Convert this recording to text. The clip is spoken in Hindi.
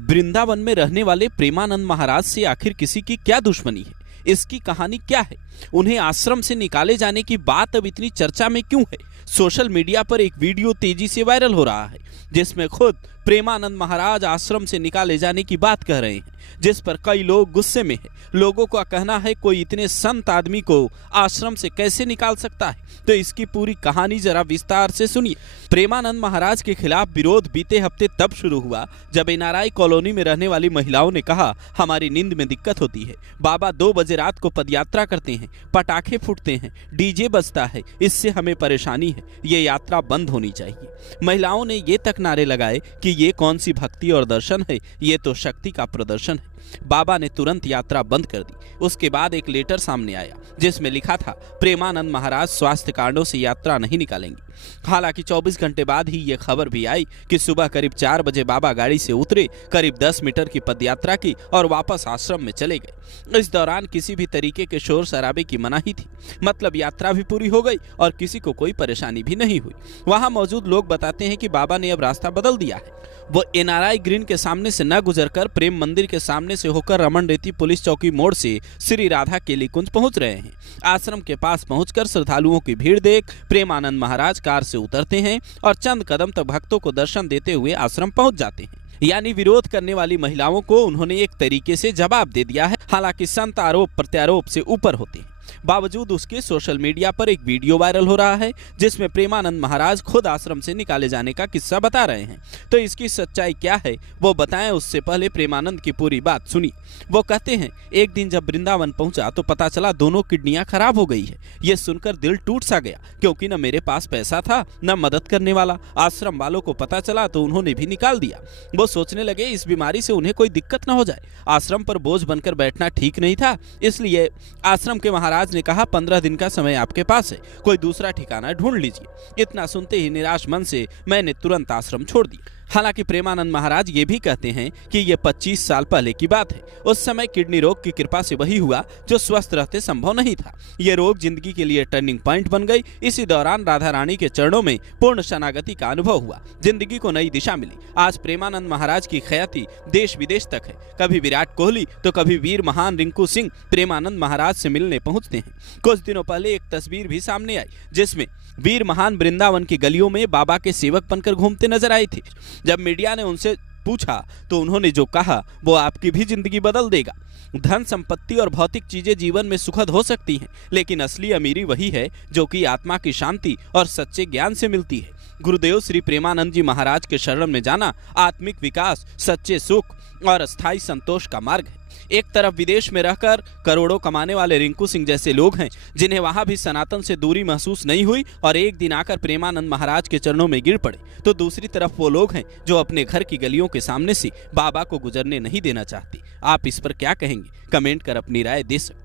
वृंदावन में रहने वाले प्रेमानंद महाराज से आखिर किसी की क्या दुश्मनी है? इसकी कहानी क्या है? उन्हें आश्रम से निकाले जाने की बात अब इतनी चर्चा में क्यों है? सोशल मीडिया पर एक वीडियो तेजी से वायरल हो रहा है जिसमें खुद प्रेमानंद महाराज आश्रम से निकाले जाने की बात कह रहे हैं, जिस पर कई लोग गुस्से में हैं। लोगों का कहना है कोई इतने संत आदमी को आश्रम से कैसे निकाल सकता है? तो इसकी पूरी कहानी जरा विस्तार से सुनिए। प्रेमानंद महाराज के खिलाफ विरोध बीते हफ्ते तब शुरू हुआ जब एनआरआई कॉलोनी में रहने वाली महिलाओं ने कहा, हमारी नींद में दिक्कत होती है, बाबा 2 बजे रात को पदयात्रा करते हैं, पटाखे फूटते हैं, डीजे बजता है, इससे हमें परेशानी है, ये यात्रा बंद होनी चाहिए। महिलाओं ने ये तक नारे लगाए कि ये कौन सी भक्ति और दर्शन है, ये तो शक्ति का प्रदर्शन है। बाबा ने तुरंत यात्रा बंद कर दी। उसके बाद एक लेटर सामने आया जिसमें लिखा था, प्रेमानंद महाराज स्वास्थ्य कारणों से यात्रा नहीं निकालेंगे। हालांकि 24 घंटे बाद ही यह खबर भी आई कि सुबह करीब 4 बजे बाबा गाड़ी से उतरे, करीब 10 मीटर की पदयात्रा की और वापस आश्रम में चले गए। इस दौरान किसी भी तरीके के शोर शराबे की मनाही थी, मतलब यात्रा भी पूरी हो गई और किसी को कोई परेशानी भी नहीं हुई। वहां मौजूद लोग बताते हैं कि बाबा ने अब रास्ता बदल दिया है। वो एनआरआई ग्रीन के सामने से न गुजरकर प्रेम मंदिर के सामने से होकर रमन रेती पुलिस चौकी मोड़ से श्री राधा केली कुंज पहुंच रहे हैं। आश्रम के पास पहुंचकर श्रद्धालुओं की भीड़ देख प्रेमानंद महाराज कार से उतरते हैं और चंद कदम तक भक्तों को दर्शन देते हुए आश्रम पहुंच जाते हैं। यानी विरोध करने वाली महिलाओं को उन्होंने एक तरीके से जवाब दे दिया है। हालांकि संत आरोप प्रत्यारोप से ऊपर होते हैं। बावजूद उसके सोशल मीडिया पर एक वीडियो वायरल हो रहा है जिसमें प्रेमानंद महाराज खुद आश्रम से निकाले जाने का किस्सा बता रहे हैं। तो इसकी सच्चाई क्या है वो बताएं, उससे पहले प्रेमानंद की पूरी बात सुनी। वो कहते हैं, एक दिन जब वृंदावन पहुंचा तो पता चला दोनों किडनियां खराब हो गई है। ये सुनकर दिल टूट सा गया, क्योंकि न मेरे पास पैसा था न मदद करने वाला। आश्रम वालों को पता चला तो उन्होंने भी निकाल दिया। वो सोचने लगे इस बीमारी से उन्हें कोई दिक्कत न हो जाए। आश्रम पर बोझ बनकर बैठना ठीक नहीं था, इसलिए आश्रम के महाराज ने कहा, 15 दिन का समय आपके पास है, कोई दूसरा ठिकाना ढूंढ लीजिए। इतना सुनते ही निराश मन से मैंने तुरंत आश्रम छोड़ दिया। हालांकि प्रेमानंद महाराज ये भी कहते हैं कि ये 25 साल पहले की बात है। उस समय किडनी रोग की कृपा से वही हुआ जो स्वस्थ रहते संभव नहीं था। ये रोग जिंदगी के लिए टर्निंग पॉइंट बन गई। इसी दौरान राधा रानी के चरणों में पूर्ण शरणागति का अनुभव हुआ, जिंदगी को नई दिशा मिली। आज प्रेमानंद महाराज की ख्याति देश विदेश तक है। कभी विराट कोहली तो कभी वीर महान रिंकू सिंह प्रेमानंद महाराज से मिलने पहुंचते हैं। कुछ दिनों पहले एक तस्वीर भी सामने आई जिसमें वीर महान वृंदावन की गलियों में बाबा के सेवक बनकर घूमते नजर आए थे। जब मीडिया ने उनसे पूछा तो उन्होंने जो कहा वो आपकी भी जिंदगी बदल देगा। धन संपत्ति और भौतिक चीजें जीवन में सुखद हो सकती हैं, लेकिन असली अमीरी वही है जो कि आत्मा की शांति और सच्चे ज्ञान से मिलती है। गुरुदेव श्री प्रेमानंद जी महाराज के शरण में जाना आत्मिक विकास, सच्चे सुख और अस्थायी संतोष का मार्ग है। एक तरफ विदेश में रहकर करोड़ों कमाने वाले रिंकू सिंह जैसे लोग हैं जिन्हें वहां भी सनातन से दूरी महसूस नहीं हुई और एक दिन आकर प्रेमानंद महाराज के चरणों में गिर पड़े, तो दूसरी तरफ वो लोग हैं जो अपने घर की गलियों के सामने से बाबा को गुजरने नहीं देना चाहते। आप इस पर क्या कहेंगे? कमेंट कर अपनी राय दे सकते।